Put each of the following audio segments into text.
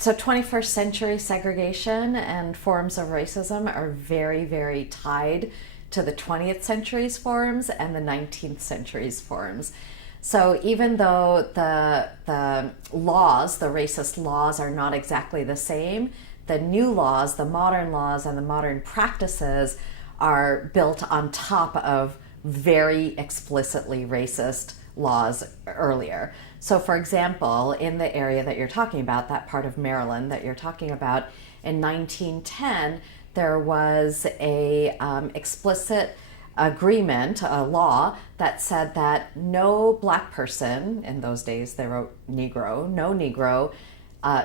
So 21st century segregation and forms of racism are very, very tied to the 20th century's forms and the 19th century's forms. So even though the laws, the racist laws, are not exactly the same, the new laws, the modern laws, and the modern practices are built on top of very explicitly racist laws earlier. So for example, in the area that you're talking about, that part of Maryland that you're talking about, in 1910, there was a explicit agreement, a law that said that no black person, in those days they wrote Negro, no Negro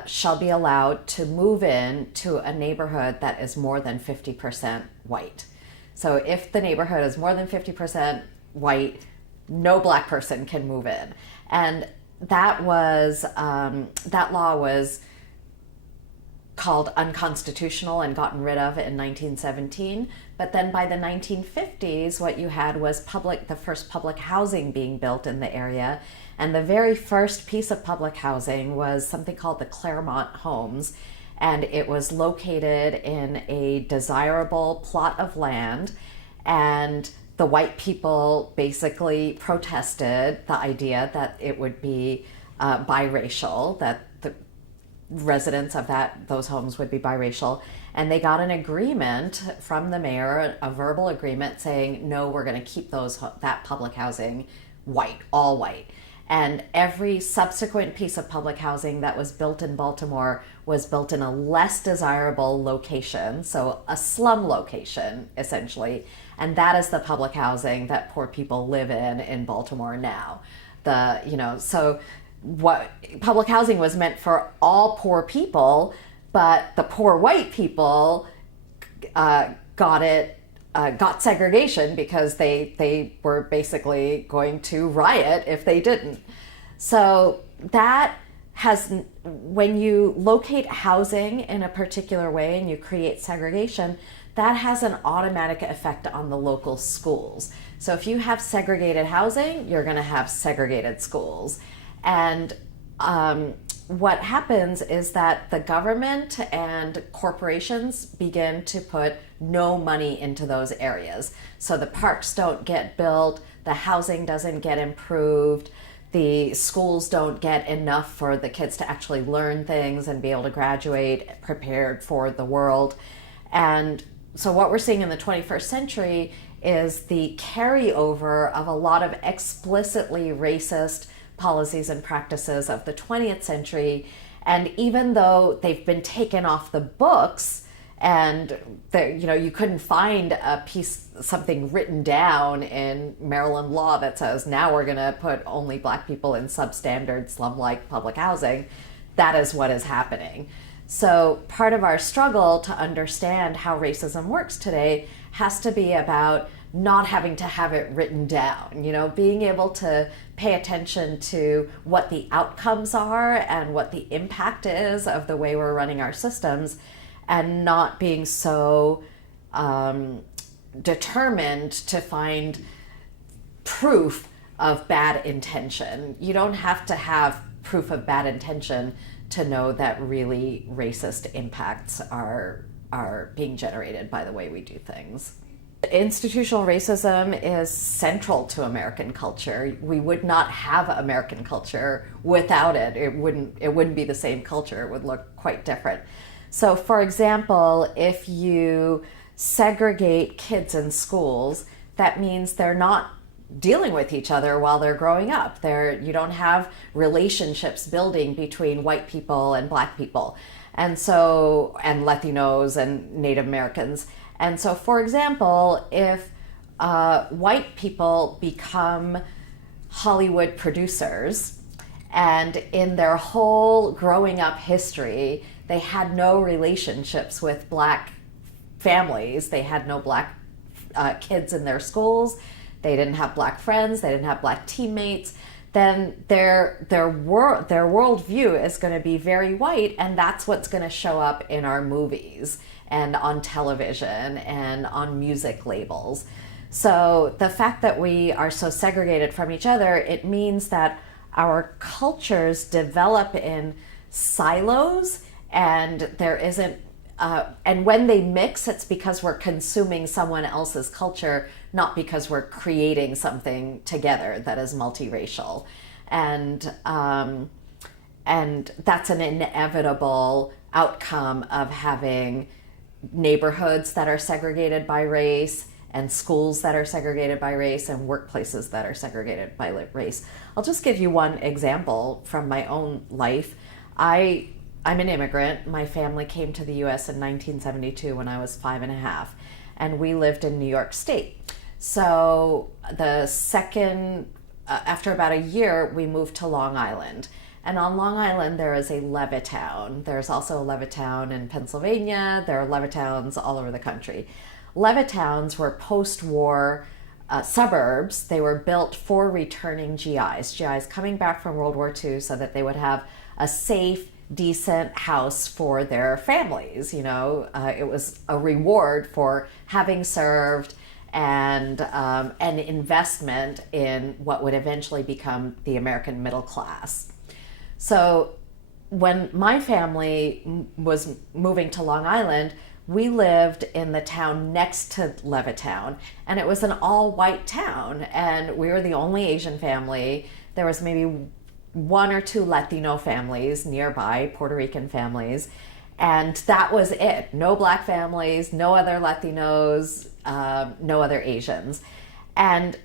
shall be allowed to move in to a neighborhood that is more than 50% white. So if the neighborhood is more than 50% white, no black person can move in. And that was that law was called unconstitutional and gotten rid of in 1917. But then by the 1950s, what you had was the first public housing being built in the area. And the very first piece of public housing was something called the Claremont Homes. And it was located in a desirable plot of land. And the white people basically protested the idea that it would be biracial, that the residents of those homes would be biracial. And they got an agreement from the mayor, a verbal agreement saying, no, we're going to keep that public housing white, all white. And every subsequent piece of public housing that was built in Baltimore was built in a less desirable location, so a slum location, essentially. And that is the public housing that poor people live in Baltimore now. So what public housing was meant for all poor people, but the poor white people got segregation because they were basically going to riot if they didn't. So when you locate housing in a particular way and you create segregation, that has an automatic effect on the local schools. So if you have segregated housing, you're going to have segregated schools. And what happens is that the government and corporations begin to put no money into those areas. So the parks don't get built, the housing doesn't get improved, the schools don't get enough for the kids to actually learn things and be able to graduate prepared for the world. And so what we're seeing in the 21st century is the carryover of a lot of explicitly racist policies and practices of the 20th century. And even though they've been taken off the books and you couldn't find something written down in Maryland law that says now we're going to put only black people in substandard slum-like public housing, that is what is happening. So part of our struggle to understand how racism works today has to be about not having to have it written down, being able to pay attention to what the outcomes are and what the impact is of the way we're running our systems, and not being so determined to find proof of bad intention. You don't have to have proof of bad intention to know that really racist impacts are being generated by the way we do things. Institutional racism is central to American culture. We would not have American culture without it. It wouldn't be the same culture. It would look quite different. So, for example, if you segregate kids in schools, that means they're not dealing with each other while they're growing up. You don't have relationships building between white people and black people, and Latinos and Native Americans. And so, for example, if white people become Hollywood producers, and in their whole growing up history, they had no relationships with black families, they had no black kids in their schools, they didn't have black friends, they didn't have black teammates, then their worldview is going to be very white, and that's what's going to show up in our movies and on television and on music labels. So the fact that we are so segregated from each other, it means that our cultures develop in silos and there isn't and when they mix, it's because we're consuming someone else's culture, not because we're creating something together that is multiracial. And that's an inevitable outcome of having neighborhoods that are segregated by race, and schools that are segregated by race, and workplaces that are segregated by race. I'll just give you one example from my own life. I'm an immigrant. My family came to the US in 1972 when I was 5.5, and we lived in New York State. So after about a year, we moved to Long Island. And on Long Island, there is a Levittown. There's also a Levittown in Pennsylvania. There are Levittowns all over the country. Levittowns were post-war suburbs. They were built for returning GIs coming back from World War II, so that they would have a safe, decent house for their families. It was a reward for having served, and an investment in what would eventually become the American middle class. So when my family was moving to Long Island, we lived in the town next to Levittown, and it was an all-white town, and we were the only Asian family. There was maybe one or two Latino families nearby, Puerto Rican families, and that was it. No black families, no other Latinos, no other Asians. And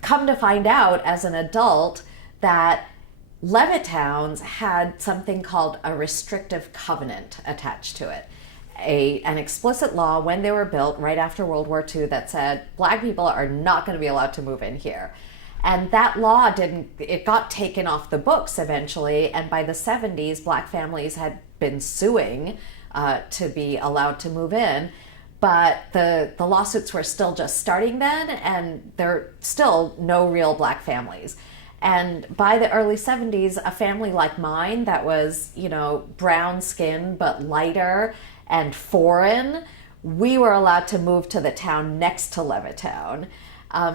come to find out as an adult that Levittowns had something called a restrictive covenant attached to it. An explicit law when they were built right after World War II that said black people are not going to be allowed to move in here. And that law it got taken off the books eventually, and by the 70s, black families had been suing to be allowed to move in. But the lawsuits were still just starting then, and there are still no real black families. And by the early 70s, a family like mine that was, brown skin but lighter and foreign, we were allowed to move to the town next to Levittown.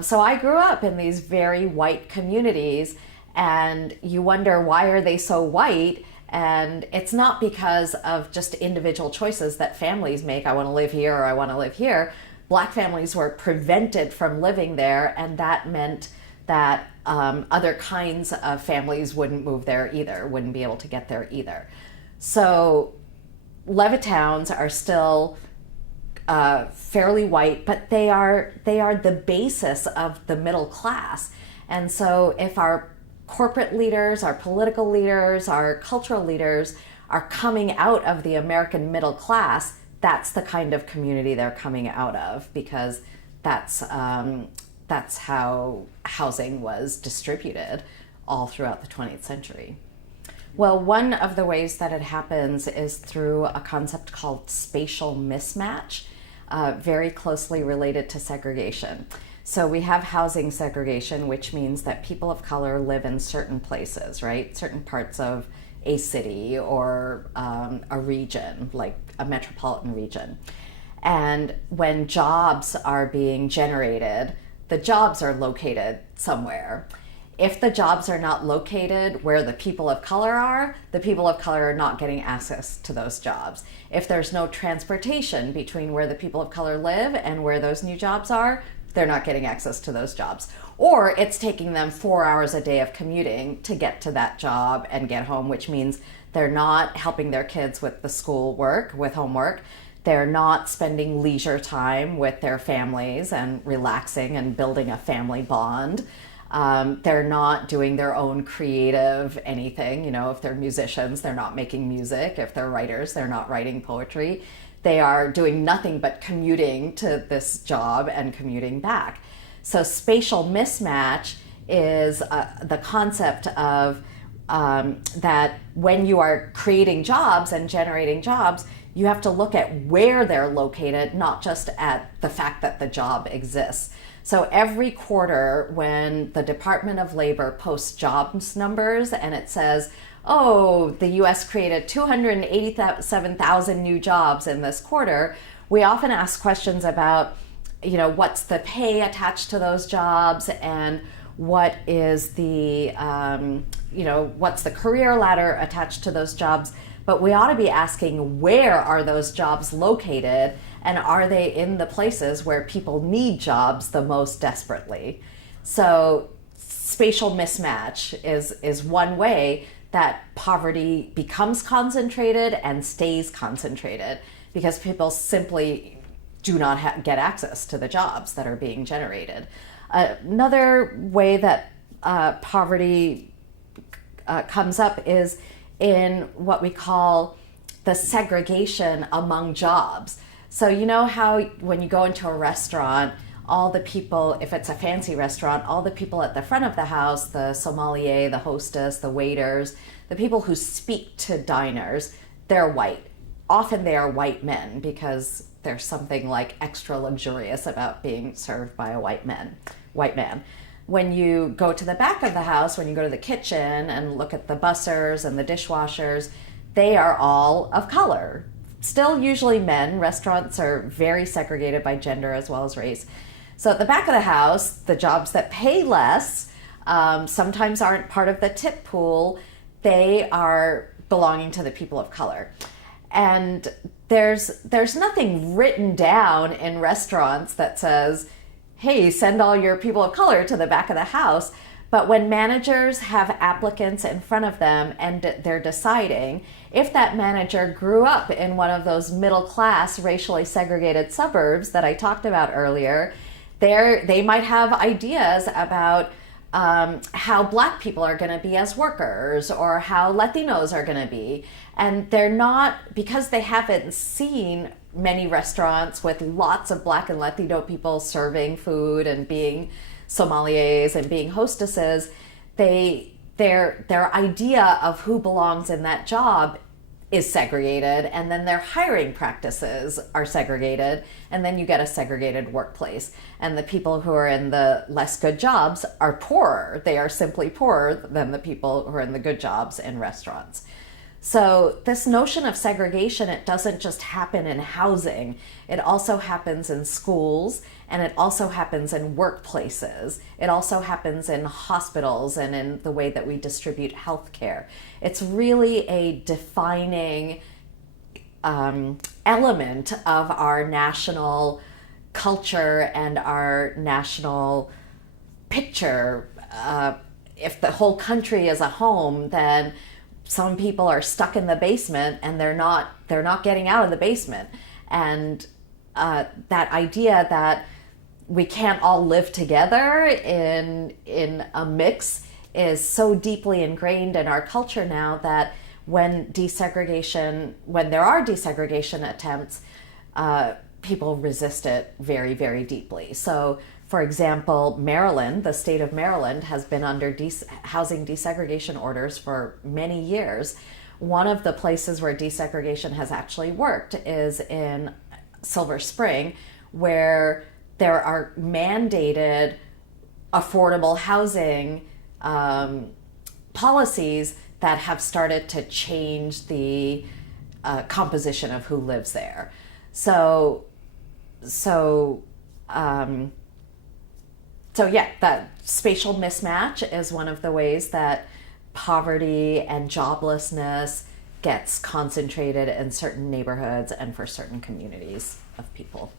So I grew up in these very white communities, and you wonder, why are they so white? And it's not because of just individual choices that families make. I want to live here or I want to live here. Black families were prevented from living there, and that meant that other kinds of families wouldn't move there either, wouldn't be able to get there either. So Levittowns are still fairly white, but they are the basis of the middle class. And so if our corporate leaders, our political leaders, our cultural leaders are coming out of the American middle class, that's the kind of community they're coming out of, because that's how housing was distributed all throughout the 20th century. Well, one of the ways that it happens is through a concept called spatial mismatch, very closely related to segregation. So we have housing segregation, which means that people of color live in certain places, right? Certain parts of a city or a region, like a metropolitan region. And when jobs are being generated, the jobs are located somewhere. If the jobs are not located where the people of color are, the people of color are not getting access to those jobs. If there's no transportation between where the people of color live and where those new jobs are, they're not getting access to those jobs. Or it's taking them 4 hours a day of commuting to get to that job and get home, which means they're not helping their kids with the school work, with homework. They're not spending leisure time with their families and relaxing and building a family bond. They're not doing their own creative anything. If they're musicians, they're not making music. If they're writers, they're not writing poetry. They are doing nothing but commuting to this job and commuting back. So spatial mismatch is the concept of that when you are creating jobs and generating jobs, you have to look at where they're located, not just at the fact that the job exists. So every quarter when the Department of Labor posts jobs numbers and it says, oh, the US created 287,000 new jobs in this quarter, we often ask questions about, what's the pay attached to those jobs and what is the, what's the career ladder attached to those jobs, but we ought to be asking, where are those jobs located, and are they in the places where people need jobs the most desperately? So spatial mismatch is one way that poverty becomes concentrated and stays concentrated, because people simply do not get access to the jobs that are being generated. Another way that poverty comes up is in what we call the segregation among jobs. So you know how when you go into a restaurant, all the people, if it's a fancy restaurant, all the people at the front of the house, the sommelier, the hostess, the waiters, the people who speak to diners, they're white. Often they are white men, because there's something like extra luxurious about being served by a white man. When you go to the back of the house, when you go to the kitchen and look at the bussers and the dishwashers, they are all of color. Still usually men. Restaurants are very segregated by gender as well as race. So at the back of the house, the jobs that pay less, sometimes aren't part of the tip pool, they are belonging to the people of color. And there's nothing written down in restaurants that says, hey, send all your people of color to the back of the house. But when managers have applicants in front of them and they're deciding, if that manager grew up in one of those middle-class, racially segregated suburbs that I talked about earlier, they might have ideas about how Black people are going to be as workers, or how Latinos are going to be. And they're not, because they haven't seen many restaurants with lots of Black and Latino people serving food and being sommeliers and being hostesses, their idea of who belongs in that job is segregated, and then their hiring practices are segregated, and then you get a segregated workplace. And the people who are in the less good jobs are poorer. They are simply poorer than the people who are in the good jobs in restaurants. So this notion of segregation, it doesn't just happen in housing. It also happens in schools, and it also happens in workplaces. It also happens in hospitals and in the way that we distribute healthcare. It's really a defining element of our national culture and our national picture. If the whole country is a home, then some people are stuck in the basement and they're not getting out of the basement. And that idea that we can't all live together in a mix is so deeply ingrained in our culture now that when there are desegregation attempts, people resist it very, very deeply. So, for example, Maryland, the state of Maryland, has been under housing desegregation orders for many years. One of the places where desegregation has actually worked is in Silver Spring, where there are mandated affordable housing policies that have started to change the composition of who lives there. So yeah, that spatial mismatch is one of the ways that poverty and joblessness gets concentrated in certain neighborhoods and for certain communities of people.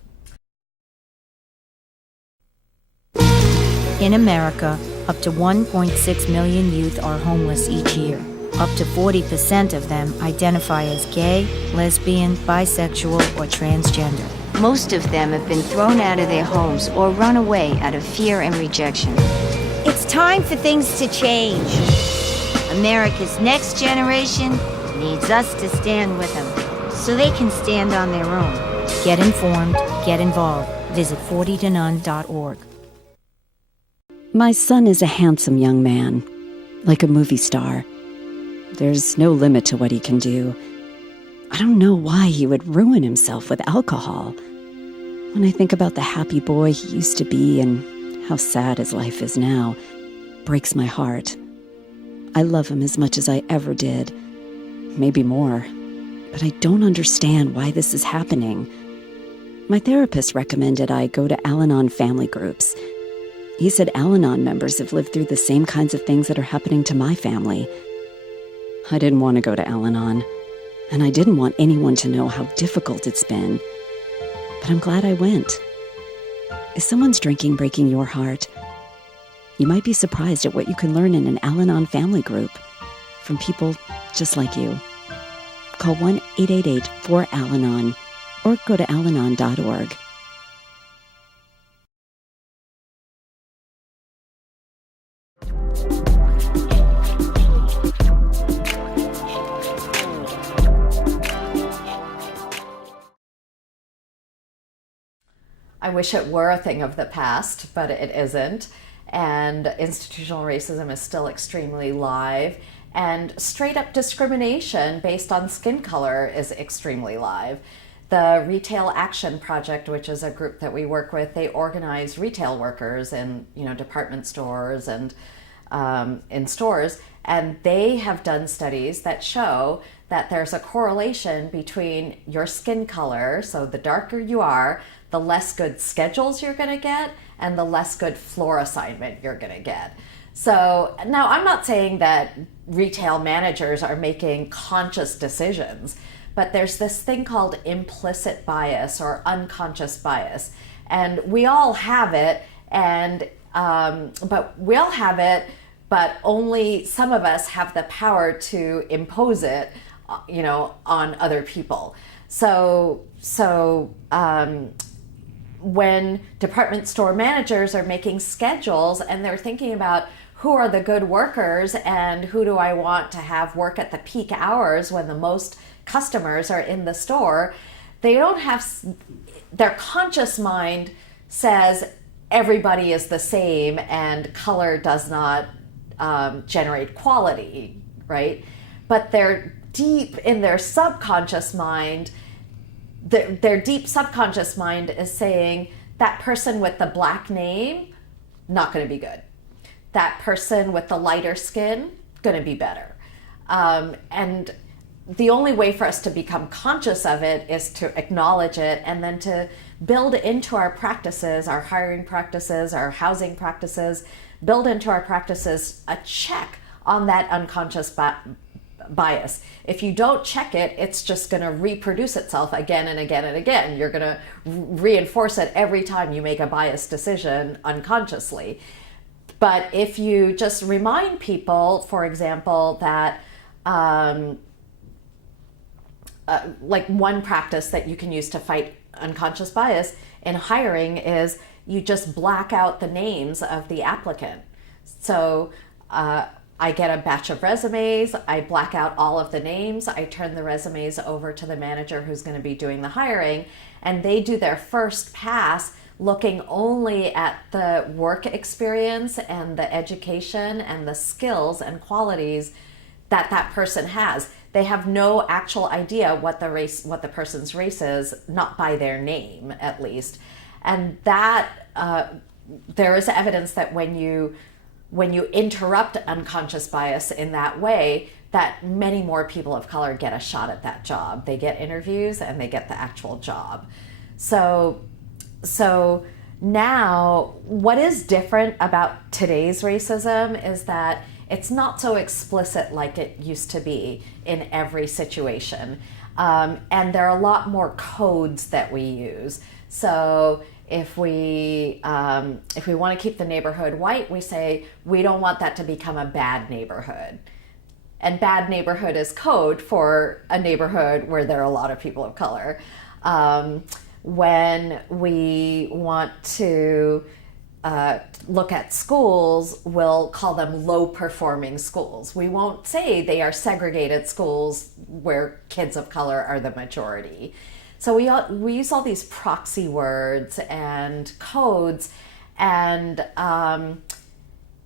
In America, up to 1.6 million youth are homeless each year. Up to 40% of them identify as gay, lesbian, bisexual, or transgender. Most of them have been thrown out of their homes or run away out of fear and rejection. It's time for things to change. America's next generation needs us to stand with them so they can stand on their own. Get informed, get involved. Visit 40tonone.org. My son is a handsome young man, like a movie star. There's no limit to what he can do. I don't know why he would ruin himself with alcohol. When I think about the happy boy he used to be and how sad his life is now, it breaks my heart. I love him as much as I ever did, maybe more, but I don't understand why this is happening. My therapist recommended I go to Al-Anon family groups. He said Al-Anon members have lived through the same kinds of things that are happening to my family. I didn't want to go to Al-Anon, and I didn't want anyone to know how difficult it's been. But I'm glad I went. Is someone's drinking breaking your heart? You might be surprised at what you can learn in an Al-Anon family group from people just like you. Call 1-888-4AL-ANON or go to alanon.org. I wish it were a thing of the past, but it isn't. And institutional racism is still extremely live. And straight up discrimination based on skin color is extremely live. The Retail Action Project, which is a group that we work with, they organize retail workers in department stores and in stores. And they have done studies that show that there's a correlation between your skin color, so the darker you are, the less good schedules you're going to get, and the less good floor assignment you're going to get. So now I'm not saying that retail managers are making conscious decisions, but there's this thing called implicit bias or unconscious bias, and we all have it. But only some of us have the power to impose it, on other people. So when department store managers are making schedules and they're thinking about who are the good workers and who do I want to have work at the peak hours when the most customers are in the store, they don't have, their conscious mind says everybody is the same and color does not generate quality, right? But they're deep in their subconscious mind, their deep subconscious mind is saying that person with the black name, not going to be good. That person with the lighter skin, going to be better. And the only way for us to become conscious of it is to acknowledge it and then to build into our practices, our hiring practices, our housing practices, build into our practices a check on that unconscious bias. If you don't check it, it's just going to reproduce itself again and again and again. You're going to reinforce it every time you make a biased decision unconsciously. But if you just remind people, for example, that like one practice that you can use to fight unconscious bias in hiring is you just black out the names of the applicant. So I get a batch of resumes, I black out all of the names, I turn the resumes over to the manager who's going to be doing the hiring, and they do their first pass looking only at the work experience and the education and the skills and qualities that that person has. They have no actual idea what the person's race is, not by their name at least. And that there is evidence that when you interrupt unconscious bias in that way, that many more people of color get a shot at that job. They get interviews and they get the actual job. So now what is different about today's racism is that it's not so explicit like it used to be in every situation. And there are a lot more codes that we use. So if we want to keep the neighborhood white, we say we don't want that to become a bad neighborhood. And bad neighborhood is code for a neighborhood where there are a lot of people of color. When we want to look at schools, we'll call them low-performing schools. We won't say they are segregated schools where kids of color are the majority. So we use all these proxy words and codes, and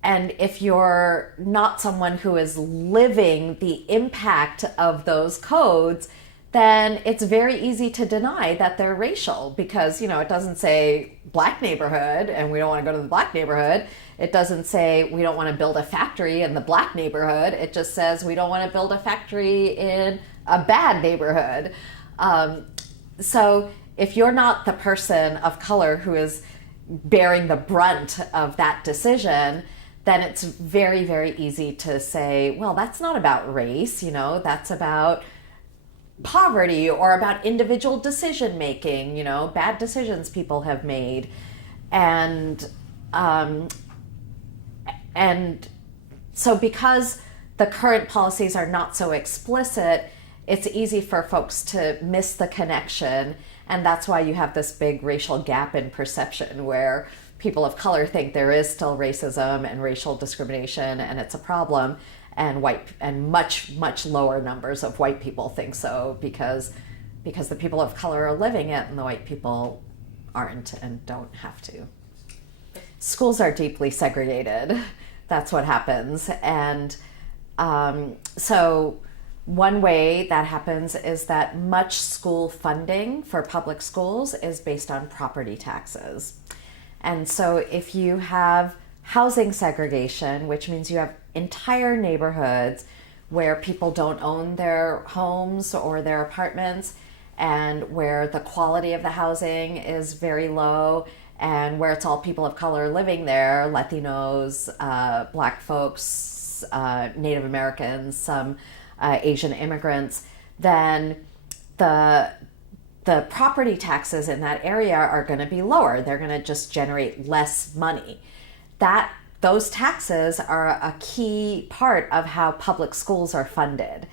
if you're not someone who is living the impact of those codes, then it's very easy to deny that they're racial because, it doesn't say black neighborhood and we don't want to go to the black neighborhood. It doesn't say we don't want to build a factory in the black neighborhood. It just says we don't want to build a factory in a bad neighborhood. So if you're not the person of color who is, bearing the brunt of that decision, then it's very, very easy to say, well, that's not about race, that's about poverty or about individual decision making, bad decisions people have made. And so because the current policies are not so explicit, it's easy for folks to miss the connection. And that's why you have this big racial gap in perception where people of color think there is still racism and racial discrimination and it's a problem, and much lower numbers of white people think so because the people of color are living it and the white people aren't and don't have to. Schools are deeply segregated. That's what happens. And so one way that happens is that much school funding for public schools is based on property taxes. And so if you have housing segregation, which means you have entire neighborhoods where people don't own their homes or their apartments, and where the quality of the housing is very low, and where it's all people of color living there, Latinos, Black folks, Native Americans, some Asian immigrants, then the property taxes in that area are going to be lower. They're going to just generate less money. Those taxes are a key part of how public schools are funded.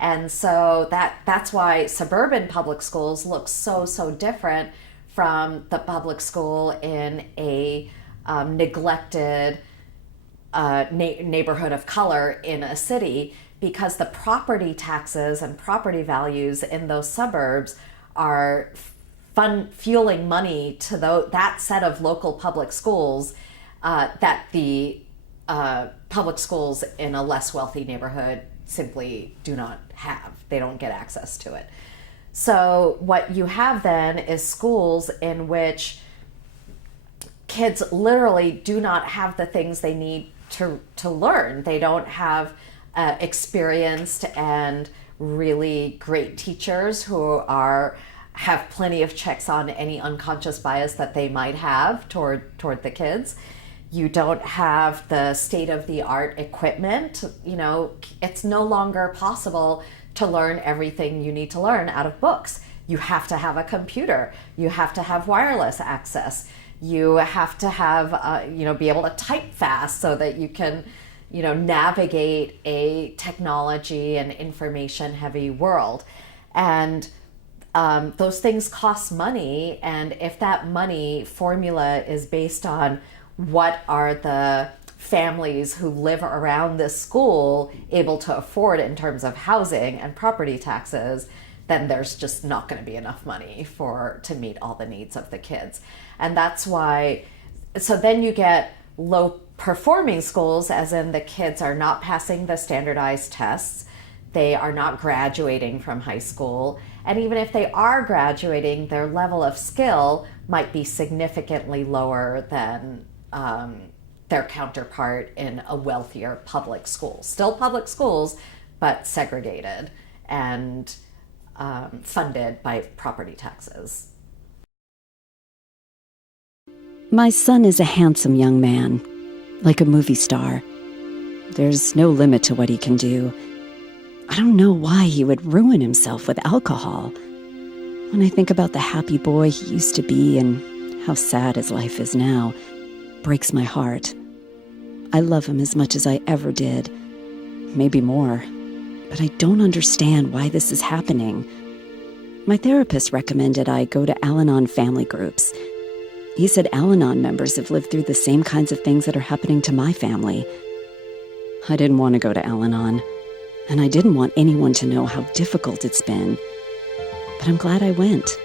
And so that's why suburban public schools look so different from the public school in a neglected neighborhood of color in a city, because the property taxes and property values in those suburbs are fueling money to that set of local public schools that the public schools in a less wealthy neighborhood simply do not have. They don't get access to it. So what you have then is schools in which kids literally do not have the things they need to learn. They don't have experienced and really great teachers who have plenty of checks on any unconscious bias that they might have toward the kids. You don't have the state-of-the-art equipment. It's no longer possible to learn everything you need to learn out of books. You have to have a computer. You have to have wireless access. You have to have, be able to type fast so that you can, navigate a technology and information-heavy world. And those things cost money. And if that money formula is based on what are the families who live around this school able to afford in terms of housing and property taxes, then there's just not going to be enough money to meet all the needs of the kids. And that's why, so then you get low performing schools, as in the kids are not passing the standardized tests, they are not graduating from high school, and even if they are graduating, their level of skill might be significantly lower than their counterpart in a wealthier public school. Still public schools, but segregated and funded by property taxes. My son is a handsome young man, like a movie star. There's no limit to what he can do. I don't know why he would ruin himself with alcohol. When I think about the happy boy he used to be and how sad his life is now, it breaks my heart. I love him as much as I ever did, maybe more, but I don't understand why this is happening. My therapist recommended I go to Al-Anon family groups. He said Al-Anon members have lived through the same kinds of things that are happening to my family. I didn't want to go to Al-Anon, and I didn't want anyone to know how difficult it's been. But I'm glad I went.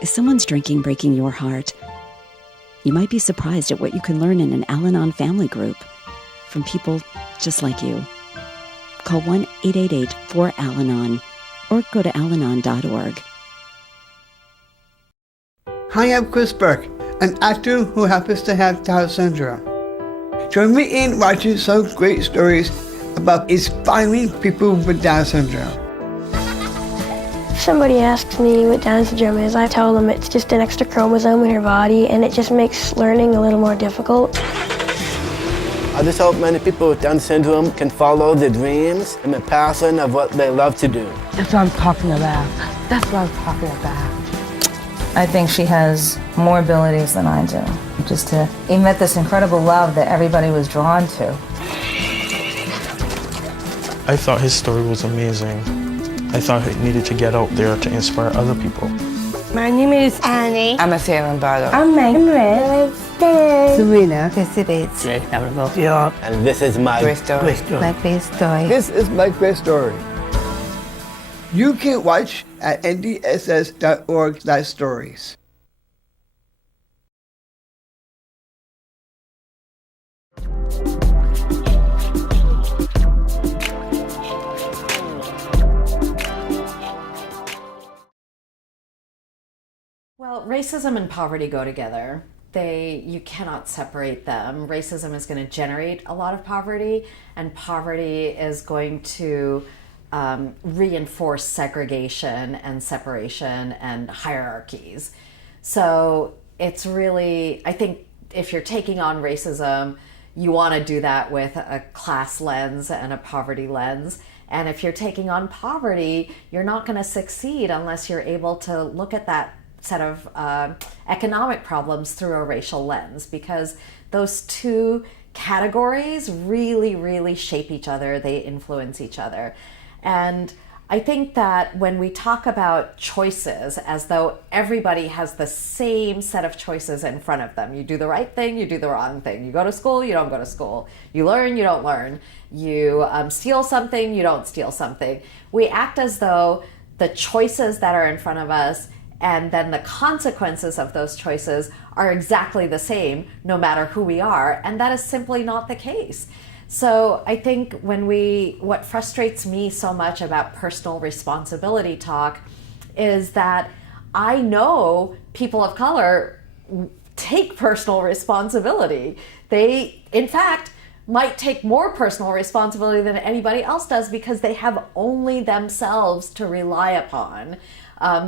Is someone's drinking breaking your heart? You might be surprised at what you can learn in an Al-Anon family group from people just like you. Call 1-888-4-AL-ANON or go to alanon.org. Hi, I'm Chris Burke, an actor who happens to have Down syndrome. Join me in watching some great stories about inspiring people with Down syndrome. somebody asks me what Down syndrome is, I tell them it's just an extra chromosome in your body and it just makes learning a little more difficult. I just hope many people with Down syndrome can follow their dreams and the passion of what they love to do. That's what I'm talking about. That's what I'm talking about. I think she has more abilities than I do. Just to emit this incredible love that everybody was drawn to. I thought his story was amazing. I thought he needed to get out there to inspire other people. My name is Annie. I'm a Sarah Barlow. I'm Megan. Serena. Yeah. And this is my Great story. My great story. This is my great story. You can watch at ndss.org/stories. Well, racism and poverty go together. You cannot separate them. Racism is going to generate a lot of poverty, and poverty is going to reinforce segregation and separation and hierarchies. So it's really, I think if you're taking on racism, you want to do that with a class lens and a poverty lens. And if you're taking on poverty, you're not going to succeed unless you're able to look at that set of economic problems through a racial lens, because those two categories really, really shape each other. They influence each other. And I think that when we talk about choices as though everybody has the same set of choices in front of them, you do the right thing, you do the wrong thing. You go to school, you don't go to school. You learn, you don't learn. You steal something, you don't steal something. We act as though the choices that are in front of us and then the consequences of those choices are exactly the same no matter who we are, and that is simply not the case. So I think what frustrates me so much about personal responsibility talk is that I know people of color take personal responsibility. They, in fact, might take more personal responsibility than anybody else does because they have only themselves to rely upon.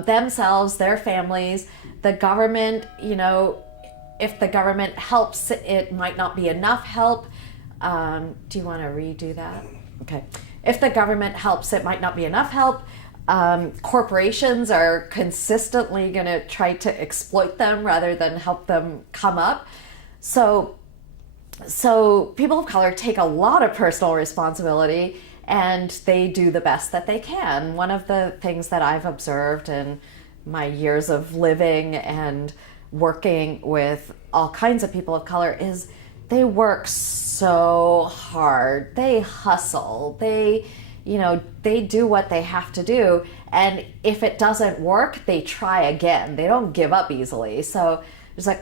Themselves, their families, the government, if the government helps, it might not be enough help. Do you want to redo that? Okay. If the government helps, it might not be enough help. Corporations are consistently going to try to exploit them rather than help them come up. So people of color take a lot of personal responsibility, and they do the best that they can. One of the things that I've observed in my years of living and working with all kinds of people of color is they work so hard. They hustle. They do what they have to do. And if it doesn't work, they try again. They don't give up easily. So there's a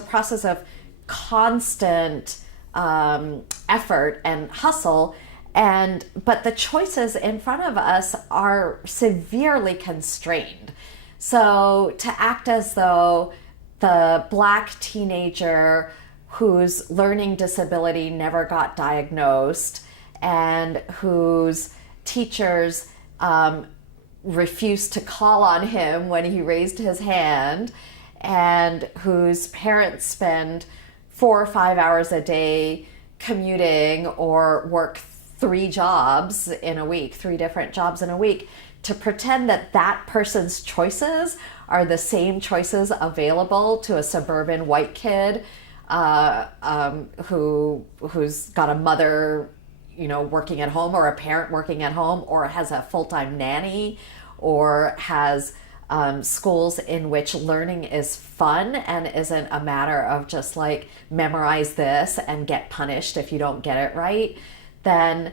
process of constant effort and hustle. But the choices in front of us are severely constrained. So to act as though the Black teenager whose learning disability never got diagnosed and whose teachers refused to call on him when he raised his hand, and whose parents spend 4 or 5 hours a day commuting or work 3 jobs in a week, 3 different jobs in a week, to pretend that that person's choices are the same choices available to a suburban white kid who's got a mother, working at home, or a parent working at home, or has a full-time nanny, or has schools in which learning is fun and isn't a matter of just like memorize this and get punished if you don't get it right, then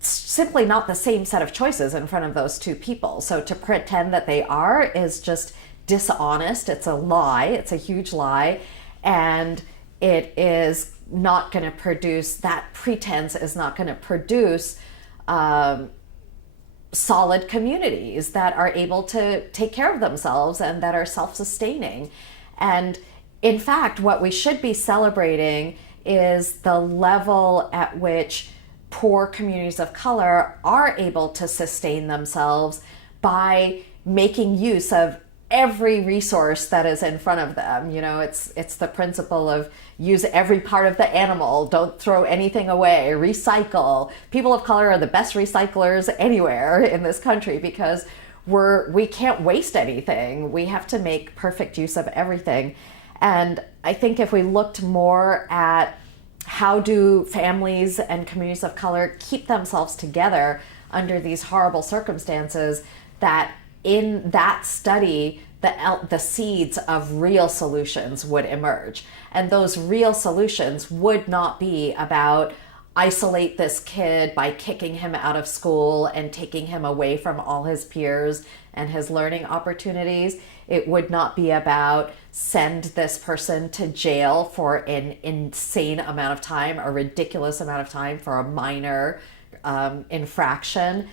simply not the same set of choices in front of those two people. So to pretend that they are is just dishonest. It's a lie. It's a huge lie. And it is not going to produce, that pretense is not going to produce solid communities that are able to take care of themselves and that are self-sustaining. And in fact, what we should be celebrating is the level at which poor communities of color are able to sustain themselves by making use of every resource that is in front of them. You know, it's the principle of use every part of the animal, don't throw anything away, recycle. People of color are the best recyclers anywhere in this country because we can't waste anything. We have to make perfect use of everything. And I think if we looked more at how do families and communities of color keep themselves together under these horrible circumstances, that in that study, the seeds of real solutions would emerge. And those real solutions would not be about isolate this kid by kicking him out of school and taking him away from all his peers and his learning opportunities. It would not be about send this person to jail for an insane amount of time, a ridiculous amount of time for a minor infraction,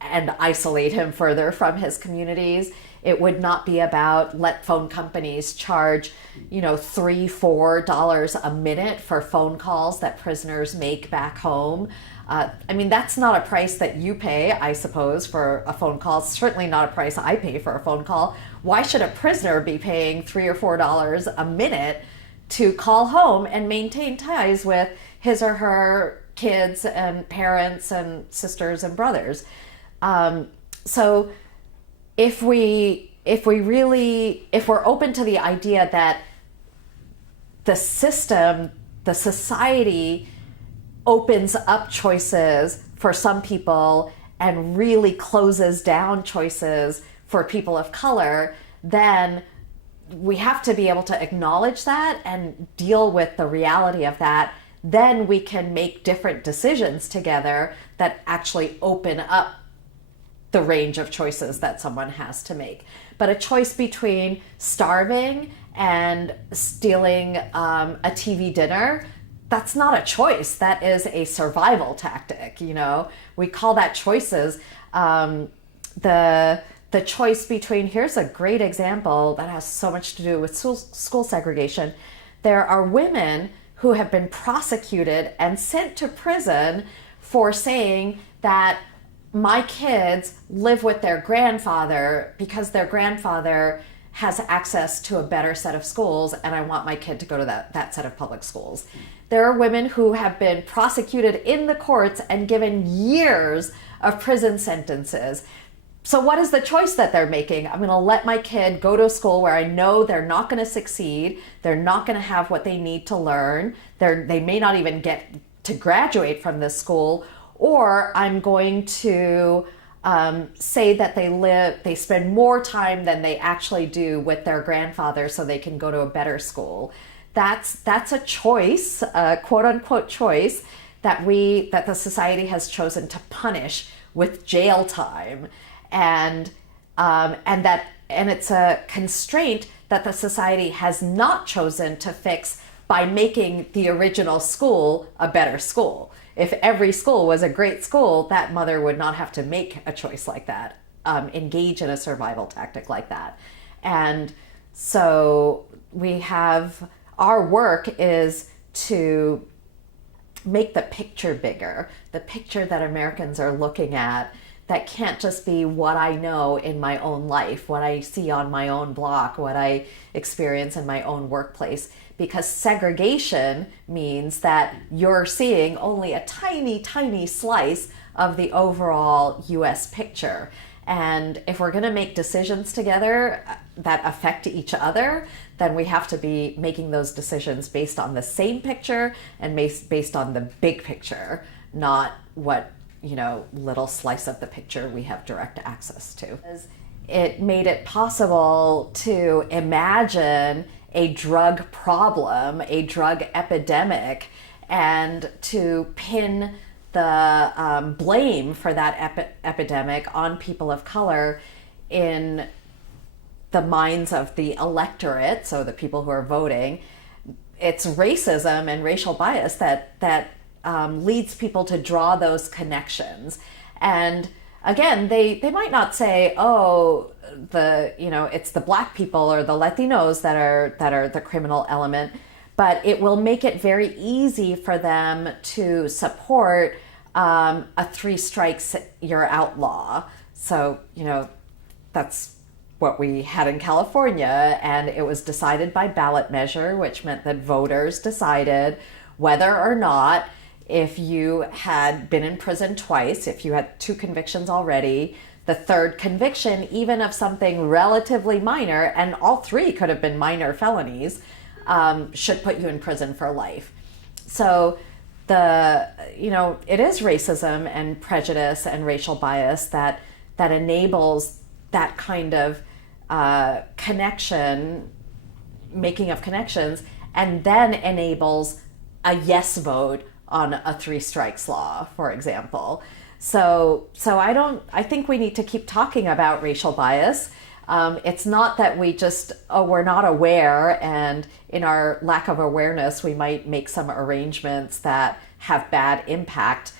and isolate him further from his communities. It would not be about let phone companies charge, $3-4 a minute for phone calls that prisoners make back home. I mean, that's not a price that you pay, I suppose, for a phone call. It's certainly not a price I pay for a phone call. Why should a prisoner be paying $3 or $4 a minute to call home and maintain ties with his or her kids and parents and sisters and brothers? So if we're open to the idea that the system, the society opens up choices for some people and really closes down choices for people of color, then we have to be able to acknowledge that and deal with the reality of that. Then we can make different decisions together that actually open up the range of choices that someone has to make. But a choice between starving and stealing a TV dinner, that's not a choice. That is a survival tactic. We call that choices. The choice between, here's a great example that has so much to do with school segregation. There are women who have been prosecuted and sent to prison for saying that my kids live with their grandfather because their grandfather has access to a better set of schools, and I want my kid to go to that set of public schools. There are women who have been prosecuted in the courts and given years of prison sentences. So what is the choice that they're making? I'm going to let my kid go to a school where I know they're not going to succeed, they're not going to have what they need to learn, they may not even get to graduate from this school, or I'm going to say that they spend more time than they actually do with their grandfather so they can go to a better school. That's a choice, a quote unquote choice, that the society has chosen to punish with jail time, and it's a constraint that the society has not chosen to fix by making the original school a better school. If every school was a great school, that mother would not have to make a choice like that, engage in a survival tactic like that. And so our work is to make the picture bigger, the picture that Americans are looking at, that can't just be what I know in my own life, what I see on my own block, what I experience in my own workplace. Because segregation means that you're seeing only a tiny, tiny slice of the overall US picture. And if we're going to make decisions together that affect each other, then we have to be making those decisions based on the same picture and based on the big picture, not what little slice of the picture we have direct access to. It made it possible to imagine a drug problem, a drug epidemic, and to pin the blame for that epidemic on people of color in the minds of the electorate, so the people who are voting. It's racism and racial bias that leads people to draw those connections. And again, they might not say, it's the Black people or the Latinos that are the criminal element, but it will make it very easy for them to support a 3 strikes you're outlaw. So that's what we had in California, and it was decided by ballot measure, which meant that voters decided whether or not, if you had been in prison twice, if you had 2 convictions already, the third conviction, even of something relatively minor, and all 3 could have been minor felonies, should put you in prison for life. So it is racism and prejudice and racial bias that enables that kind of connection, making of connections, and then enables a yes vote on a 3 strikes law, for example. So I think we need to keep talking about racial bias. It's not that we're not aware, and in our lack of awareness, we might make some arrangements that have bad impact.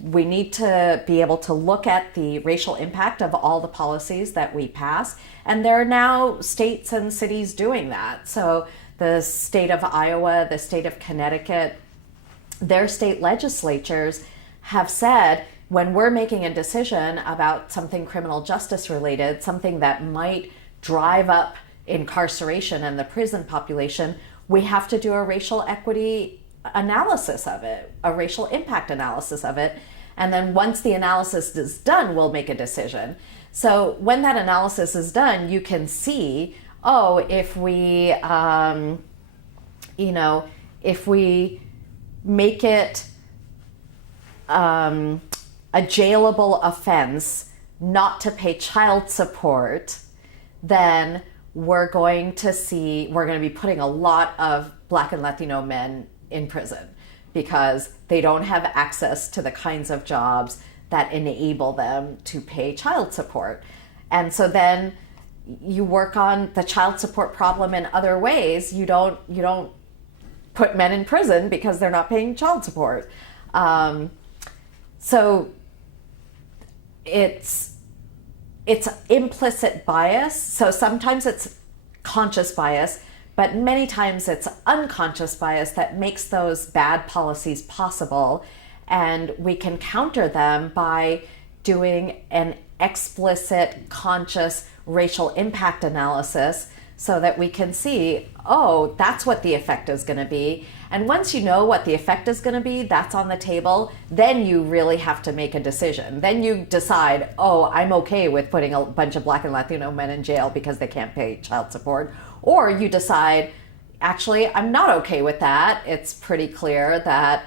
We need to be able to look at the racial impact of all the policies that we pass, and there are now states and cities doing that. So the state of Iowa, the state of Connecticut, their state legislatures have said, when we're making a decision about something criminal justice related, something that might drive up incarceration and the prison population, we have to do a racial equity analysis of it, a racial impact analysis of it. And then once the analysis is done, we'll make a decision. So when that analysis is done, you can see, if we make it a jailable offense not to pay child support, then we're going to be putting a lot of Black and Latino men in prison because they don't have access to the kinds of jobs that enable them to pay child support. And so then you work on the child support problem in other ways. You don't put men in prison because they're not paying child support. So it's implicit bias. So sometimes it's conscious bias, but many times it's unconscious bias that makes those bad policies possible. And we can counter them by doing an explicit, conscious racial impact analysis so that we can see, that's what the effect is going to be. And once you know what the effect is going to be, that's on the table, then you really have to make a decision. Then you decide, I'm okay with putting a bunch of Black and Latino men in jail because they can't pay child support. Or you decide, actually, I'm not okay with that. It's pretty clear that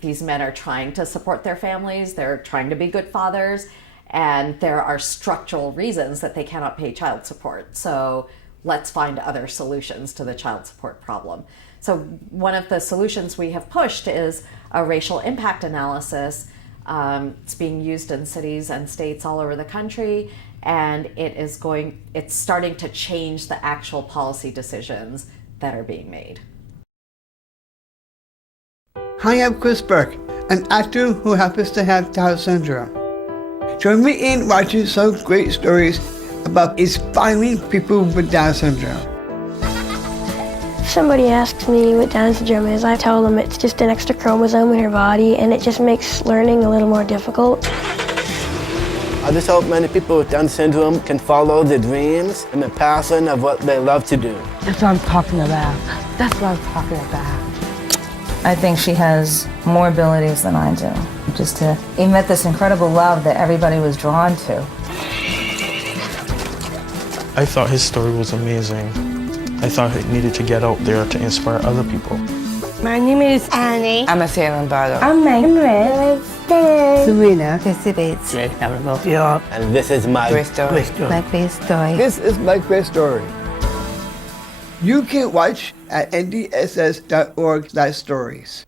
these men are trying to support their families, they're trying to be good fathers, and there are structural reasons that they cannot pay child support. So let's find other solutions to the child support problem. So one of the solutions we have pushed is a racial impact analysis. It's being used in cities and states all over the country, and it's starting to change the actual policy decisions that are being made. Hi, I'm Chris Burke, an actor who happens to have Down syndrome. Join me in watching some great stories about inspiring people with Down syndrome. If somebody asks me what Down syndrome is, I tell them it's just an extra chromosome in your body, and it just makes learning a little more difficult. I just hope many people with Down syndrome can follow their dreams and the passion of what they love to do. That's what I'm talking about. That's what I'm talking about. I think she has more abilities than I do. Just to emit this incredible love that everybody was drawn to. I thought his story was amazing. I thought it needed to get out there to inspire other people. My name is Annie. I'm a Salem Bardo. I'm Margaret. Serena. And this is my great story. My great story. This is my great story. You can watch at ndss.org/stories.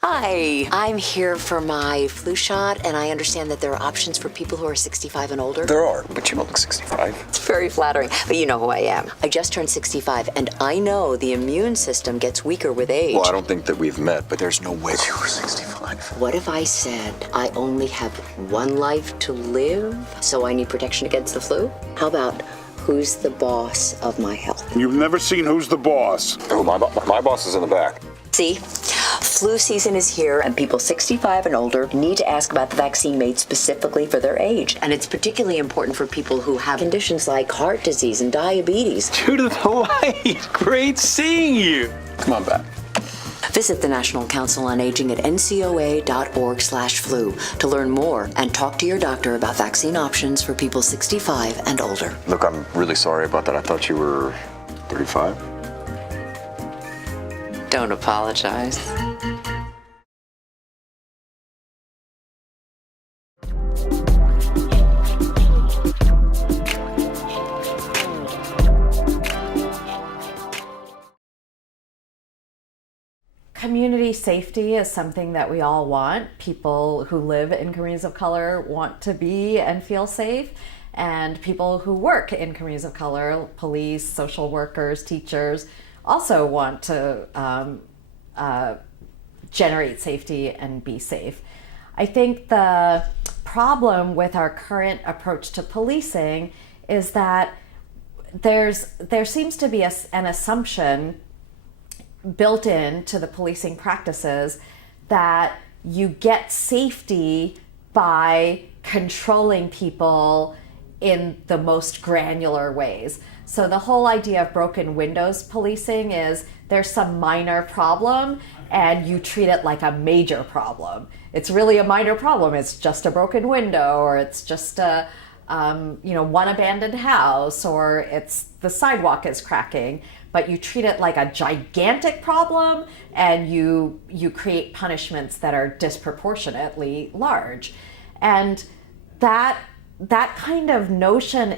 Hi, I'm here for my flu shot, and I understand that there are options for people who are 65 and older. There are, but you don't look 65. It's very flattering, but you know who I am. I just turned 65, and I know the immune system gets weaker with age. Well, I don't think that we've met, but there's no way you were 65. What if I said I only have one life to live, so I need protection against the flu? How about who's the boss of my health? You've never seen Who's the Boss? Oh, my boss is in the back. See? Flu season is here, and people 65 and older need to ask about the vaccine made specifically for their age. And it's particularly important for people who have conditions like heart disease and diabetes. True to the light. Great seeing you. Come on back. Visit the National Council on Aging at ncoa.org/flu to learn more and talk to your doctor about vaccine options for people 65 and older. Look, I'm really sorry about that. I thought you were 35. Don't apologize. Community safety is something that we all want. People who live in communities of color want to be and feel safe, and people who work in communities of color, police, social workers, teachers, also want to generate safety and be safe. I think the problem with our current approach to policing is that there seems to be an assumption built into the policing practices that you get safety by controlling people in the most granular ways. So the whole idea of broken windows policing is there's some minor problem and you treat it like a major problem. It's really a minor problem. It's just a broken window, or it's just a one abandoned house, or it's the sidewalk is cracking. But you treat it like a gigantic problem, and you create punishments that are disproportionately large. And that kind of notion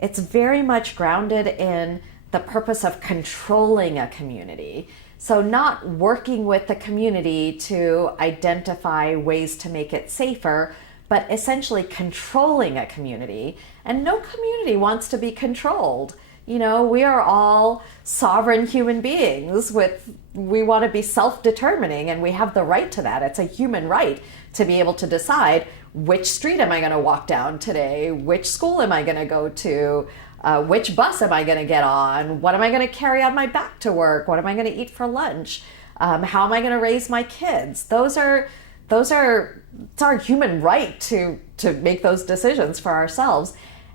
it's very much grounded in the purpose of controlling a community. So not working with the community to identify ways to make it safer, but essentially controlling a community. And no community wants to be controlled. You know, we are all sovereign human beings we want to be self-determining, and we have the right to that. It's a human right to be able to decide which street am I going to walk down today, which school am I going to go to, which bus am I going to get on, what am I going to carry on my back to work, what am I going to eat for lunch, how am I going to raise my kids. It's our human right to make those decisions for ourselves.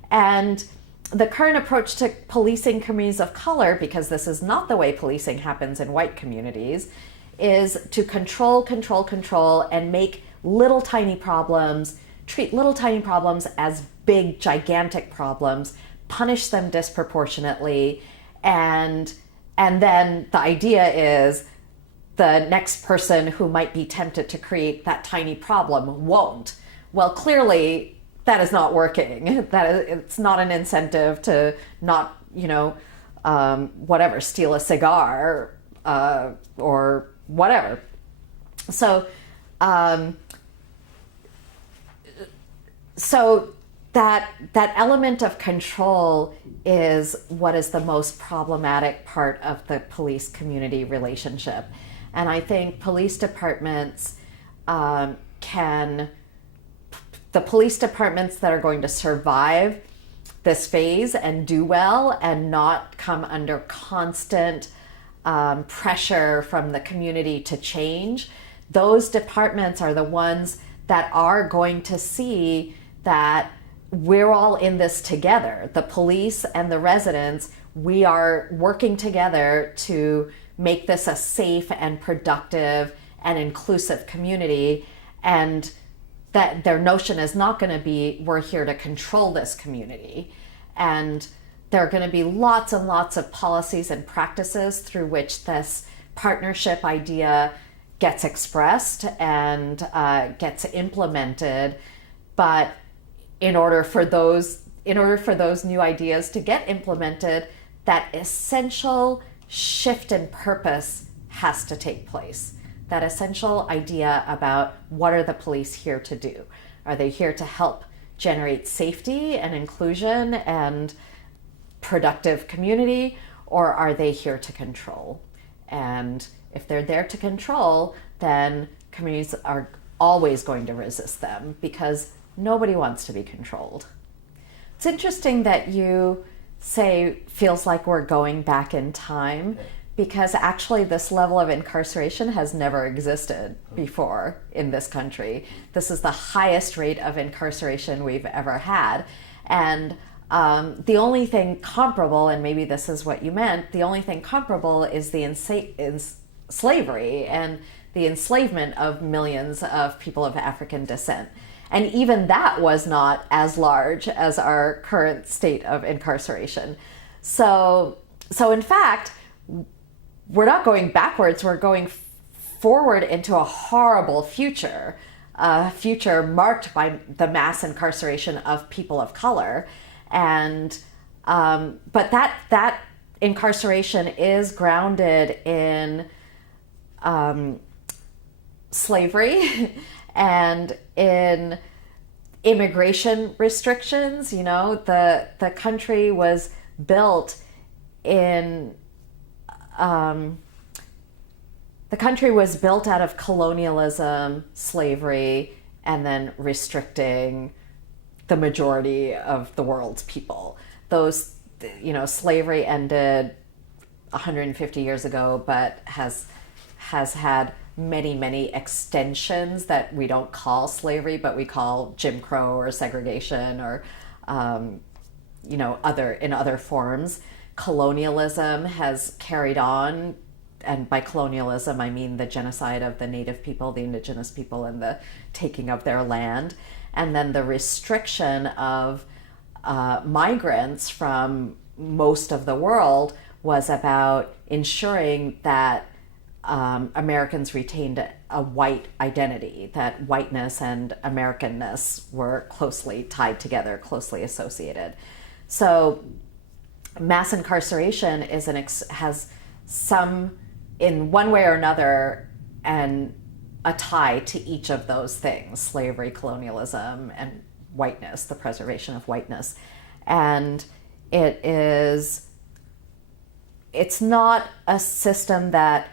And the current approach to policing communities of color, because this is not the way policing happens in white communities, is to control, and make little tiny problems, treat little tiny problems as big, gigantic problems, punish them disproportionately, and then the idea is the next person who might be tempted to create that tiny problem won't. Well, clearly, that is not working. It's not an incentive to not, steal a cigar or whatever. So that element of control is what is the most problematic part of the police-community relationship. And I think police departments the police departments that are going to survive this phase and do well and not come under constant pressure from the community to change, those departments are the ones that are going to see that we're all in this together. The police and the residents, we are working together to make this a safe and productive and inclusive community, and that their notion is not going to be, we're here to control this community. And there are going to be lots and lots of policies and practices through which this partnership idea gets expressed and gets implemented. But in order for those new ideas to get implemented, that essential shift in purpose has to take place. That essential idea about what are the police here to do? Are they here to help generate safety and inclusion and productive community, or are they here to control? And if they're there to control, then communities are always going to resist them because nobody wants to be controlled. It's interesting that you say feels like we're going back in time, because actually this level of incarceration has never existed before in this country. This is the highest rate of incarceration we've ever had. And the only thing comparable, and maybe this is what you meant, the only thing comparable is the slavery and the enslavement of millions of people of African descent. And even that was not as large as our current state of incarceration. So in fact, we're not going backwards, we're going forward into a horrible future, a future marked by the mass incarceration of people of color. And but that incarceration is grounded in slavery and in immigration restrictions. You know, the country was built in the country was built out of colonialism, slavery, and then restricting the majority of the world's people. Those, you know, slavery ended 150 years ago, but has had many extensions that we don't call slavery, but we call Jim Crow or segregation or, you know, other forms. Colonialism has carried on, and by colonialism I mean the genocide of the native people, the indigenous people, and the taking of their land. And then the restriction of migrants from most of the world was about ensuring that Americans retained a white identity, that whiteness and Americanness were closely tied together, closely associated. So mass incarceration has some, in one way or another, and a tie to each of those things: slavery, colonialism, and whiteness, the preservation of whiteness. And it's not a system that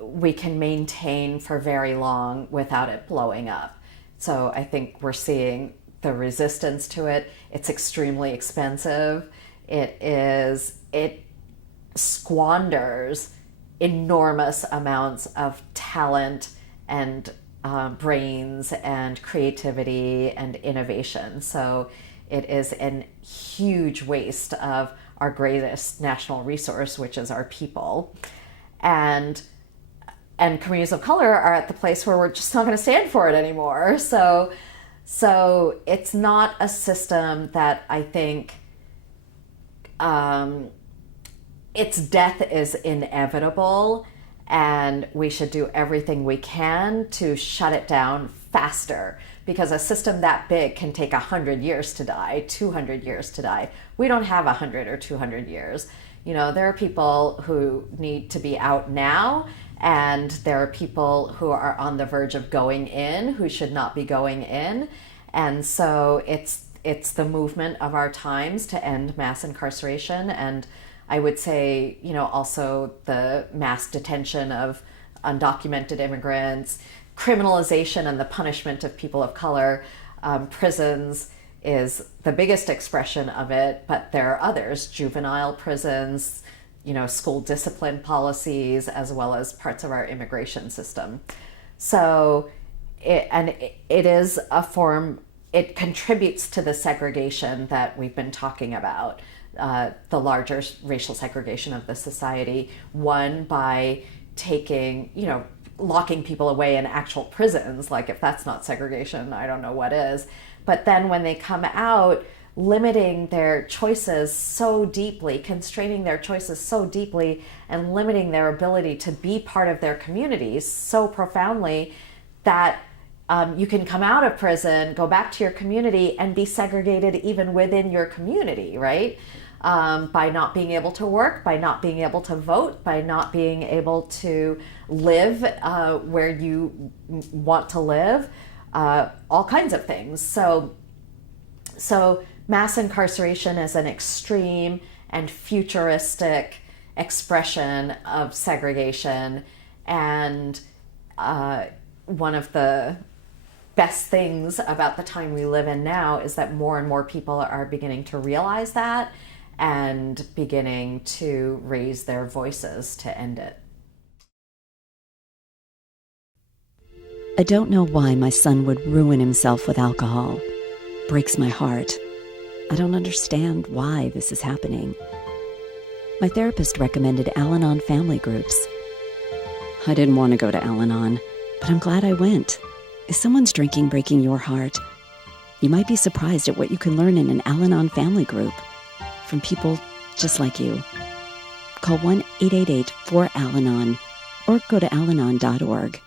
we can maintain for very long without it blowing up. So I think we're seeing the resistance to it. It's extremely expensive. It squanders enormous amounts of talent and brains and creativity and innovation. So it is a huge waste of our greatest national resource, which is our people. And communities of color are at the place where we're just not going to stand for it anymore. So it's not a system that I think its death is inevitable, and we should do everything we can to shut it down faster, because a system that big can take 100 years to die, 200 years to die. We don't have 100 or 200 years. You know, there are people who need to be out now, and there are people who are on the verge of going in who should not be going in. And so it's the movement of our times to end mass incarceration. And I would say, you know, also the mass detention of undocumented immigrants, criminalization and the punishment of people of color. Prisons is the biggest expression of it, but there are others: juvenile prisons, you know, school discipline policies, as well as parts of our immigration system. So it is a form, it contributes to the segregation that we've been talking about, the larger racial segregation of the society, one by taking, you know, locking people away in actual prisons. Like, if that's not segregation, I don't know what is. But then when they come out, limiting their choices so deeply, constraining their choices so deeply, and limiting their ability to be part of their communities so profoundly that you can come out of prison, go back to your community, and be segregated even within your community, right? By not being able to work, by not being able to vote, by not being able to live where you want to live, all kinds of things. So mass incarceration is an extreme and futuristic expression of segregation, and one of the best things about the time we live in now is that more and more people are beginning to realize that, and beginning to raise their voices to end it. I don't know why my son would ruin himself with alcohol. Breaks my heart. I don't understand why this is happening. My therapist recommended Al-Anon family groups. I didn't want to go to Al-Anon, but I'm glad I went. Is someone's drinking breaking your heart? You might be surprised at what you can learn in an Al-Anon family group from people just like you. Call 1-888-4AL-ANON or go to alanon.org.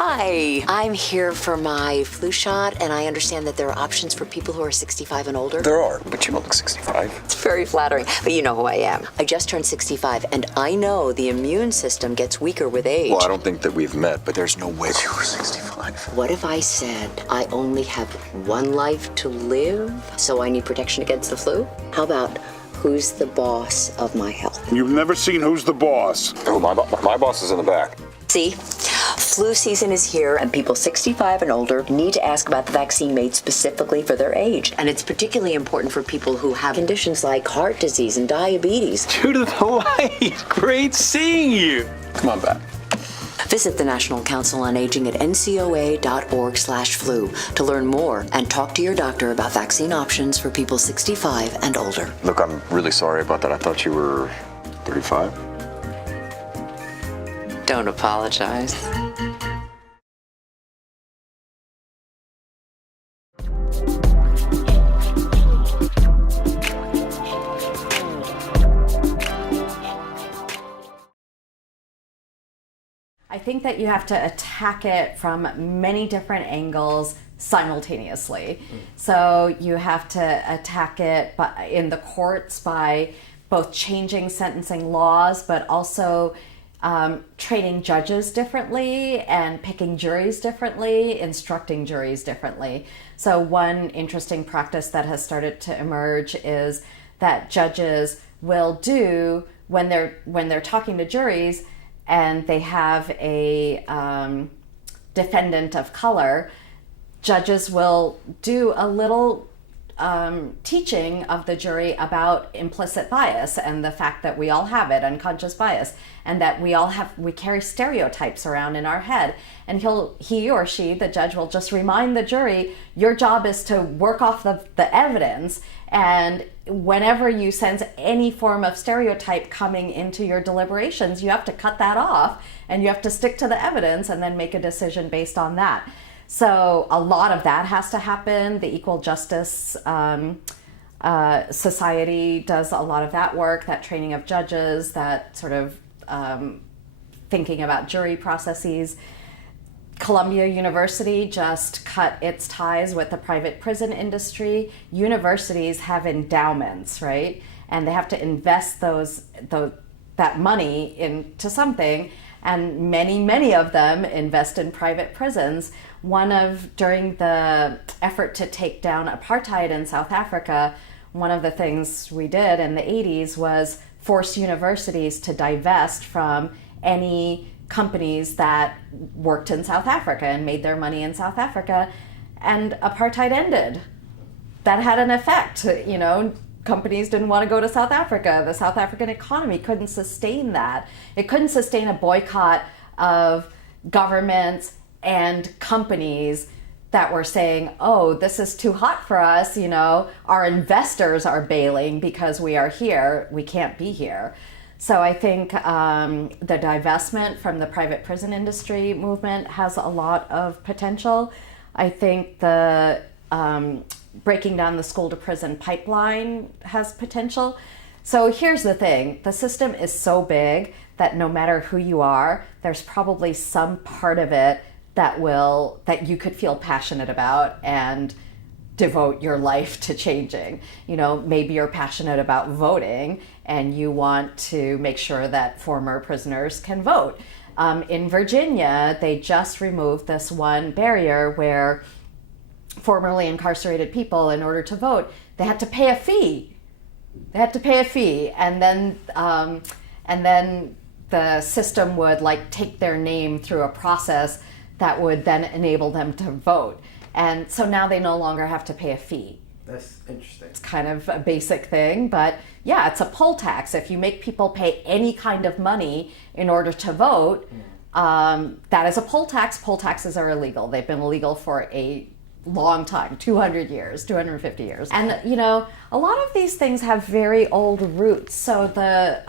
Hi, I'm here for my flu shot, and I understand that there are options for people who are 65 and older. There are, but you don't look 65. It's very flattering, but you know who I am. I just turned 65, and I know the immune system gets weaker with age. Well, I don't think that we've met, but there's no way you were 65. What if I said I only have one life to live, so I need protection against the flu? How about who's the boss of my health? You've never seen Who's the Boss? Oh, my boss is in the back. See? Flu season is here, and people 65 and older need to ask about the vaccine made specifically for their age. And it's particularly important for people who have conditions like heart disease and diabetes. True to the light. Great seeing you. Come on back. Visit the National Council on Aging at ncoa.org/flu to learn more and talk to your doctor about vaccine options for people 65 and older. Look, I'm really sorry about that. I thought you were 35. Don't apologize. I think that you have to attack it from many different angles simultaneously. So you have to attack it in the courts by both changing sentencing laws, but also training judges differently and picking juries differently, instructing juries differently. So one interesting practice that has started to emerge is that judges will do, when they're talking to juries and they have a defendant of color, judges will do a little teaching of the jury about implicit bias and the fact that we all have it, unconscious bias, and that we carry stereotypes around in our head. And he or she, the judge, will just remind the jury, your job is to work off the evidence, and whenever you sense any form of stereotype coming into your deliberations, you have to cut that off and you have to stick to the evidence and then make a decision based on that. So a lot of that has to happen. The Equal Justice Society does a lot of that work, that training of judges, that sort of thinking about jury processes. Columbia University just cut its ties with the private prison industry. Universities have endowments, right? And they have to invest that money into something, and many of them invest in private prisons. During the effort to take down apartheid in South Africa, one of the things we did in the 80s was force universities to divest from any companies that worked in South Africa and made their money in South Africa, and apartheid ended. That had an effect. Companies didn't want to go to South Africa. The South African economy couldn't sustain that. It couldn't sustain a boycott of governments and companies that were saying, oh, this is too hot for us, our investors are bailing because we are here, we can't be here. So I think the divestment from the private prison industry movement has a lot of potential. I think the breaking down the school to prison pipeline has potential. So here's the thing, the system is so big that no matter who you are, there's probably some part of it that you could feel passionate about and devote your life to changing. Maybe you're passionate about voting and you want to make sure that former prisoners can vote. In Virginia, they just removed this one barrier where formerly incarcerated people, in order to vote, they had to pay a fee. And then the system would take their name through a process that would then enable them to vote. And so now they no longer have to pay a fee. That's interesting. It's kind of a basic thing, but yeah, it's a poll tax. If you make people pay any kind of money in order to vote, that is a poll tax. Poll taxes are illegal. They've been illegal for a long time, 200 years, 250 years. And, you know, a lot of these things have very old roots. So the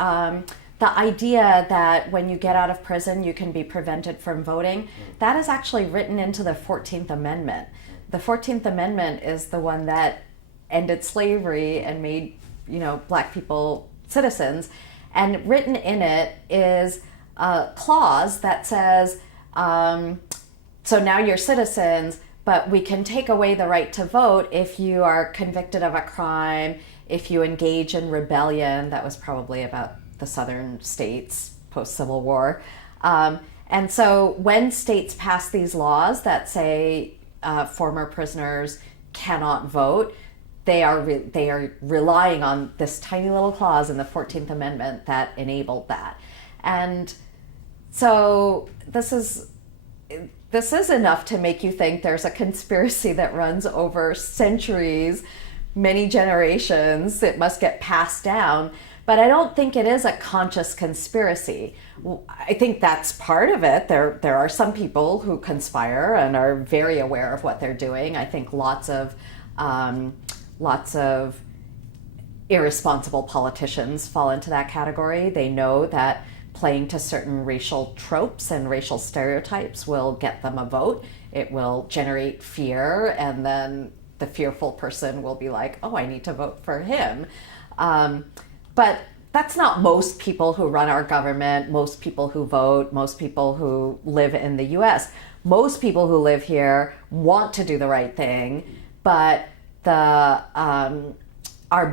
idea that when you get out of prison, you can be prevented from voting, that is actually written into the 14th Amendment. The 14th Amendment is the one that ended slavery and made, you know, black people citizens. And written in it is a clause that says, so now you're citizens, but we can take away the right to vote if you are convicted of a crime, if you engage in rebellion. That was probably about the southern states post-Civil War. And so when states pass these laws that say former prisoners cannot vote, they are relying on this tiny little clause in the 14th Amendment that enabled that. And so this is enough to make you think there's a conspiracy that runs over centuries, many generations. It must get passed down. But I don't think it is a conscious conspiracy. I think that's part of it. There are some people who conspire and are very aware of what they're doing. I think lots of irresponsible politicians fall into that category. They know that playing to certain racial tropes and racial stereotypes will get them a vote. It will generate fear, and then the fearful person will be like, oh, I need to vote for him. But that's not most people who run our government, most people who vote, most people who live in the US. Most people who live here want to do the right thing, but our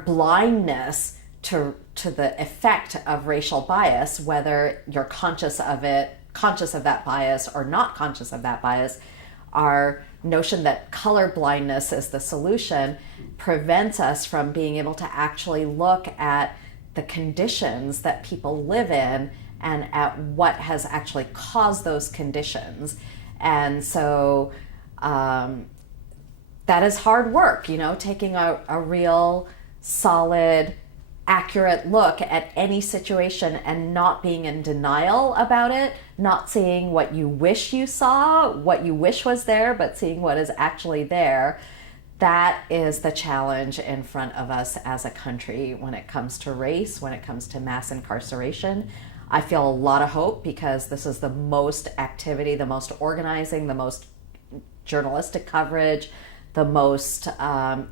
blindness to the effect of racial bias, whether you're conscious of that bias or not conscious of that bias, our notion that color blindness is the solution prevents us from being able to actually look at the conditions that people live in and at what has actually caused those conditions. And so that is hard work, you know, taking a real solid, accurate look at any situation and not being in denial about it, not seeing what you wish you saw, what you wish was there, but seeing what is actually there. That is the challenge in front of us as a country when it comes to race, when it comes to mass incarceration. I feel a lot of hope because this is the most activity, the most organizing, the most journalistic coverage, the most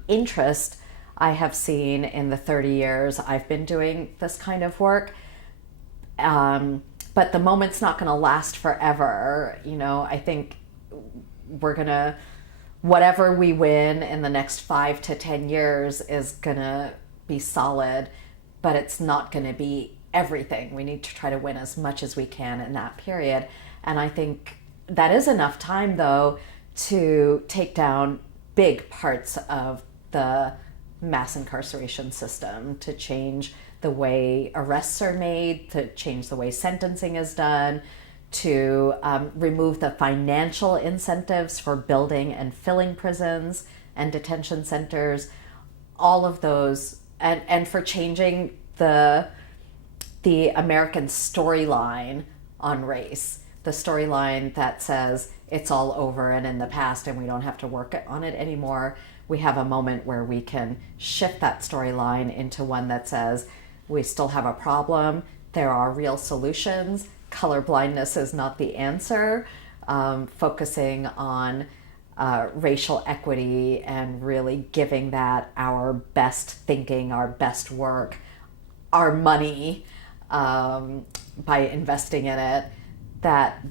interest I have seen in the 30 years I've been doing this kind of work. But the moment's not going to last forever. You know, I think we're going to, whatever we win in the next 5 to 10 years is going to be solid, but it's not going to be everything. We need to try to win as much as we can in that period. And I think that is enough time, though, to take down big parts of the mass incarceration system, to change the way arrests are made, to change the way sentencing is done, to remove the financial incentives for building and filling prisons and detention centers, all of those, and for changing the American storyline on race, the storyline that says it's all over and in the past and we don't have to work on it anymore. We have a moment where we can shift that storyline into one that says we still have a problem, there are real solutions, color blindness is not the answer, focusing on racial equity and really giving that our best thinking, our best work, our money, by investing in it, that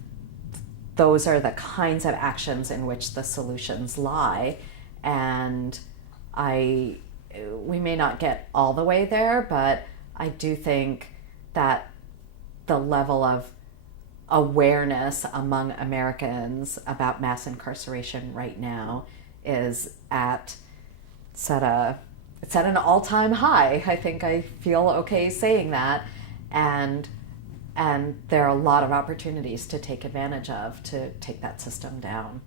those are the kinds of actions in which the solutions lie. And we may not get all the way there, but I do think that the level of awareness among Americans about mass incarceration right now is at an all-time high. I think I feel okay saying that, and there are a lot of opportunities to take advantage of to take that system down.